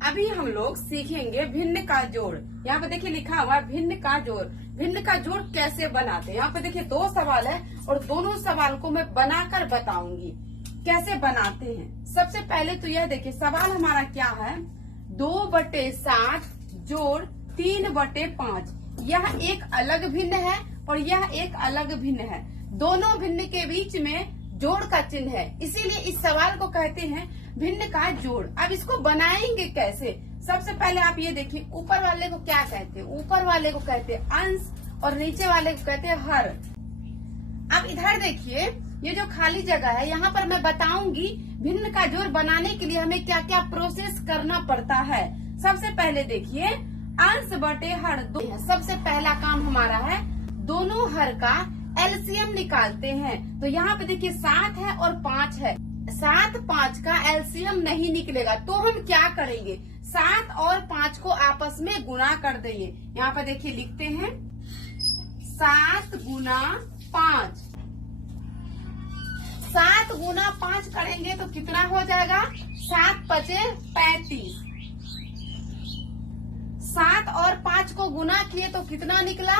अभी हम लोग सीखेंगे भिन्न का जोड़। यहाँ पे देखिए लिखा हुआ है भिन्न का जोड़। भिन्न का जोड़ कैसे बनाते हैं। यहाँ पे देखिए 2 सवाल है और दोनों सवाल को मैं बनाकर बताऊंगी कैसे बनाते हैं। सबसे पहले तो यह देखिए सवाल हमारा क्या है, 2/7 जोड़ 3/5। यह एक अलग भिन्न है और यह एक अलग भिन्न है। दोनों भिन्न के बीच में जोड़ का चिन्ह है, इसीलिए इस सवाल को कहते हैं भिन्न का जोड़। अब इसको बनाएंगे कैसे। सबसे पहले आप ये देखिए ऊपर वाले को क्या कहते हैं, ऊपर वाले को कहते हैं अंश और नीचे वाले को कहते हैं हर। अब इधर देखिए ये जो खाली जगह है यहाँ पर मैं बताऊंगी भिन्न का जोड़ बनाने के लिए हमें क्या क्या प्रोसेस करना पड़ता है। सबसे पहले देखिए अंश बटे हर 2। सबसे पहला काम हमारा है दोनों हर का एलसीएम निकालते हैं। तो यहाँ पे देखिए 7 है और 5 है। 7 5 का एलसीएम नहीं निकलेगा तो हम क्या करेंगे, 7 और 5 को आपस में गुणा कर देंगे। यहाँ पे देखिए लिखते हैं 7 गुना 5। 7 गुना 5 करेंगे तो कितना हो जाएगा, 7 5 35। 7 और 5 को गुना किए तो कितना निकला,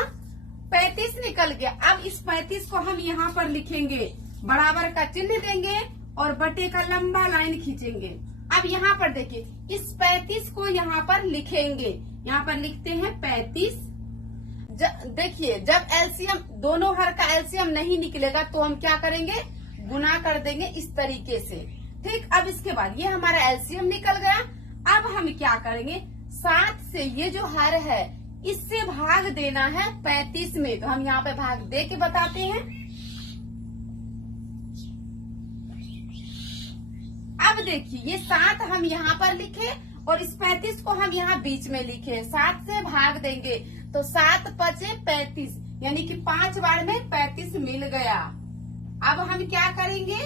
35 निकल गया। अब इस 35 को हम यहाँ पर लिखेंगे, बराबर का चिन्ह देंगे और बटे का लंबा लाइन खींचेंगे। अब यहाँ पर देखिए इस 35 को यहाँ पर लिखेंगे, यहाँ पर लिखते हैं 35। देखिए जब एलसीएम दोनों हर का एलसीएम नहीं निकलेगा तो हम क्या करेंगे, गुना कर देंगे इस तरीके से। ठीक, अब इसके बाद ये हमारा एलसीएम निकल गया। अब हम क्या करेंगे, 7 से ये जो हर है इससे भाग देना है 35 में। तो हम यहाँ पे भाग दे के बताते हैं। अब देखिए ये 7 हम यहाँ पर लिखे और इस 35 को हम यहाँ बीच में लिखे। 7 से भाग देंगे तो 7 5 35 यानी कि 5 बार में 35 मिल गया। अब हम क्या करेंगे,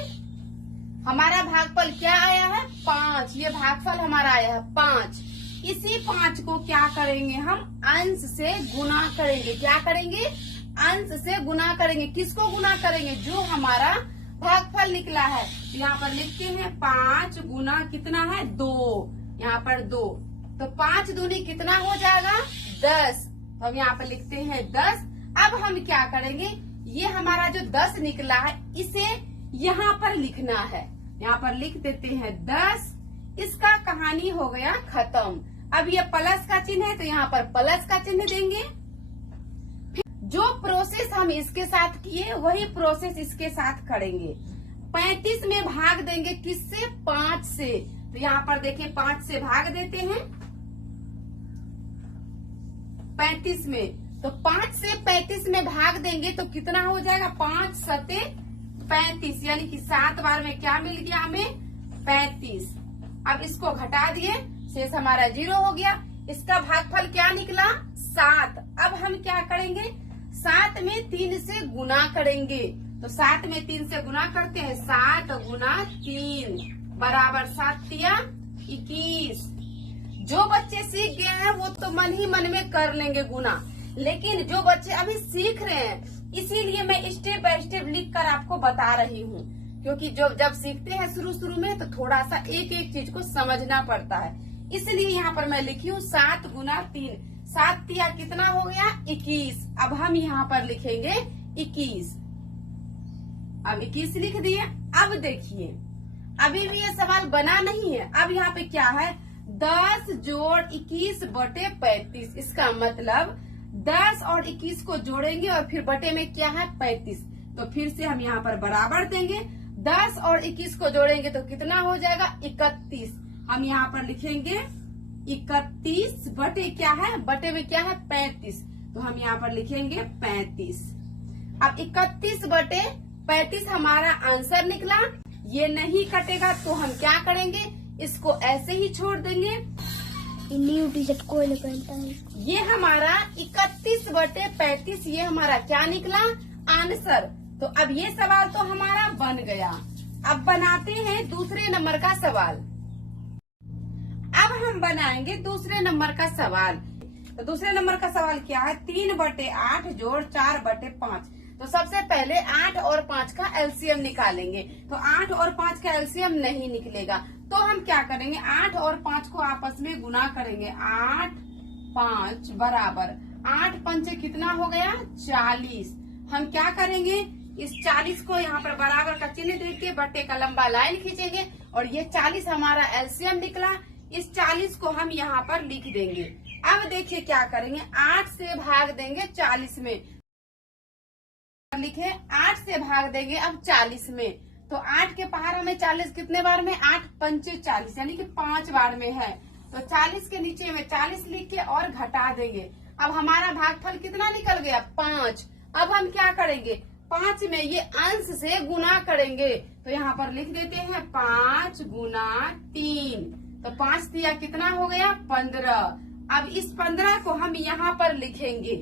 हमारा भागफल क्या आया है 5। ये भागफल हमारा आया है 5। इसी 5 को क्या करेंगे, हम अंश से गुना करेंगे। क्या करेंगे, अंश से गुना करेंगे। किसको गुना करेंगे, जो हमारा भागफल निकला है। यहाँ पर लिखते हैं 5 गुना कितना है 2, यहाँ पर 2। तो 5 दूनी कितना हो जाएगा 10। तो हम यहाँ पर लिखते हैं 10। अब हम क्या करेंगे, ये हमारा जो 10 निकला है इसे यहाँ पर लिखना है। यहाँ पर लिख देते हैं 10। इसका कहानी हो गया खत्म। अब ये प्लस का चिन्ह है तो यहाँ पर प्लस का चिन्ह देंगे। फिर जो प्रोसेस हम इसके साथ किए वही प्रोसेस इसके साथ करेंगे। 35 में भाग देंगे किससे, 5 से। तो यहाँ पर देखिए 5 से भाग देते हैं 35 में। तो 5 से 35 में भाग देंगे तो कितना हो जाएगा, 5 7 35 यानी कि 7 बार में क्या मिल गया हमें 35। अब इसको घटा दिए, शेष हमारा 0 हो गया। इसका भागफल क्या निकला 7। अब हम क्या करेंगे, 7 में 3 से गुना करेंगे। तो 7 में 3 से गुना करते हैं, 7 गुना 3 बराबर 7 तिया 21। जो बच्चे सीख गए हैं वो तो मन ही मन में कर लेंगे गुना, लेकिन जो बच्चे अभी सीख रहे हैं इसीलिए मैं स्टेप बाय स्टेप लिख कर आपको बता रही हूँ। क्योंकि जब सीखते हैं शुरू में तो थोड़ा सा एक एक चीज को समझना पड़ता है, इसलिए यहाँ पर मैं लिखी हूँ 7 गुना 3। 7 तिया कितना हो गया 21। अब हम यहाँ पर लिखेंगे 21। अब 21 लिख दिए। अब देखिए अभी भी ये सवाल बना नहीं है। अब यहाँ पे क्या है, 10 जोड़ 21 बटे 35। इसका मतलब 10 और 21 को जोड़ेंगे और फिर बटे में क्या है 35। तो फिर से हम यहाँ पर बराबर देंगे। 10 और 21 को जोड़ेंगे तो कितना हो जाएगा 31। हम यहाँ पर लिखेंगे 31 बटे क्या है, बटे में क्या है 35। तो हम यहाँ पर लिखेंगे 35। अब 31 बटे 35 हमारा आंसर निकला। ये नहीं कटेगा तो हम क्या करेंगे, इसको ऐसे ही छोड़ देंगे। न्यू टी-शर्ट कोई पहनता है। ये हमारा 31 बटे 35 ये हमारा क्या निकला आंसर। तो अब ये सवाल तो हमारा बन गया। अब बनाते हैं दूसरे नंबर का सवाल। अब हम बनाएंगे दूसरे नंबर का सवाल। तो दूसरे नंबर का सवाल क्या है, 3/8 जोड़ 4/5। तो सबसे पहले 8 और 5 का एलसीएम निकालेंगे। तो 8 और 5 का एलसीएम नहीं निकलेगा तो हम क्या करेंगे, 8 और 5 को आपस में गुना करेंगे। 8 5 बराबर 8 पंचे कितना हो गया 40। हम क्या करेंगे, इस 40 को यहाँ पर बराबर का चिन्ह देके बट्टे का लंबा लाइन खींचेंगे और ये 40 हमारा एलसीएम निकला। इस 40 को हम यहाँ पर लिख देंगे। अब देखिए क्या करेंगे, 8 से भाग देंगे 40 में। लिखे 8 से भाग देंगे अब 40 में, तो 8 के पहाड़ा में 40 कितने बार में, 8 पंचे 40 यानी कि 5 बार में है। तो 40 के नीचे में 40 लिख के और घटा देंगे। अब हमारा भागफल कितना निकल गया 5। अब हम क्या करेंगे, 5 में ये अंश से गुना करेंगे, तो यहाँ पर लिख देते हैं 5 गुना 3। तो 5 दिया कितना हो गया 15। अब इस 15 को हम यहाँ पर लिखेंगे,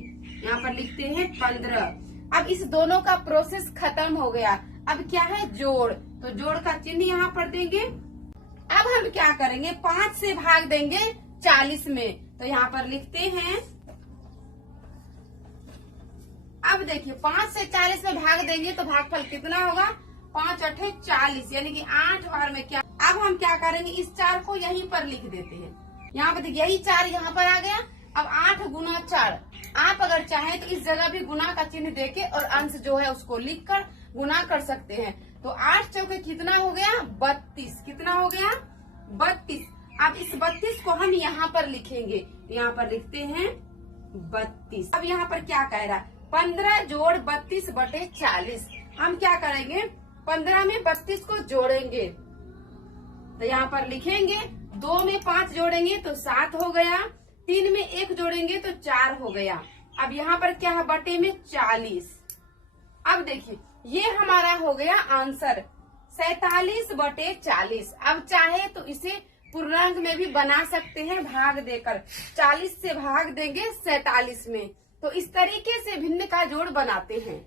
यहाँ पर लिखते हैं 15। अब इस दोनों का प्रोसेस खत्म हो गया। अब क्या है जोड़, तो जोड़ का चिन्ह यहाँ पर देंगे। अब हम क्या करेंगे, 5 से भाग देंगे 40 में, तो यहाँ पर लिखते हैं। अब देखिए 5 से 40 में भाग देंगे तो भागफल कितना होगा 5 8 40 यानी कि 8 बार में क्या। अब हम क्या करेंगे, इस 4 को यहीं पर लिख देते हैं। यहाँ पर देखिए यही 4 यहाँ पर आ गया। अब 8 गुना 4, आप अगर चाहें तो इस जगह भी गुना का चिन्ह देके और अंश जो है उसको लिखकर गुना कर सकते हैं। तो 8 चौके कितना हो गया 32, कितना हो गया 32। अब इस 32 को हम यहाँ पर लिखेंगे, यहाँ पर लिखते हैं 32। अब यहाँ पर क्या कह रहा है, 15 जोड़ 32 बटे 40। हम क्या करेंगे, 15 में 32 को जोड़ेंगे, तो यहाँ पर लिखेंगे 2 में 5 जोड़ेंगे तो 7 हो गया, 3 में 1 जोड़ेंगे तो 4 हो गया। अब यहाँ पर क्या है बटे में 40। अब देखिए ये हमारा हो गया आंसर 47 बटे 40। अब चाहे तो इसे पूर्णांक में भी बना सकते हैं, भाग देकर 40 से भाग देंगे 47 में। तो इस तरीके से भिन्न का जोड़ बनाते हैं।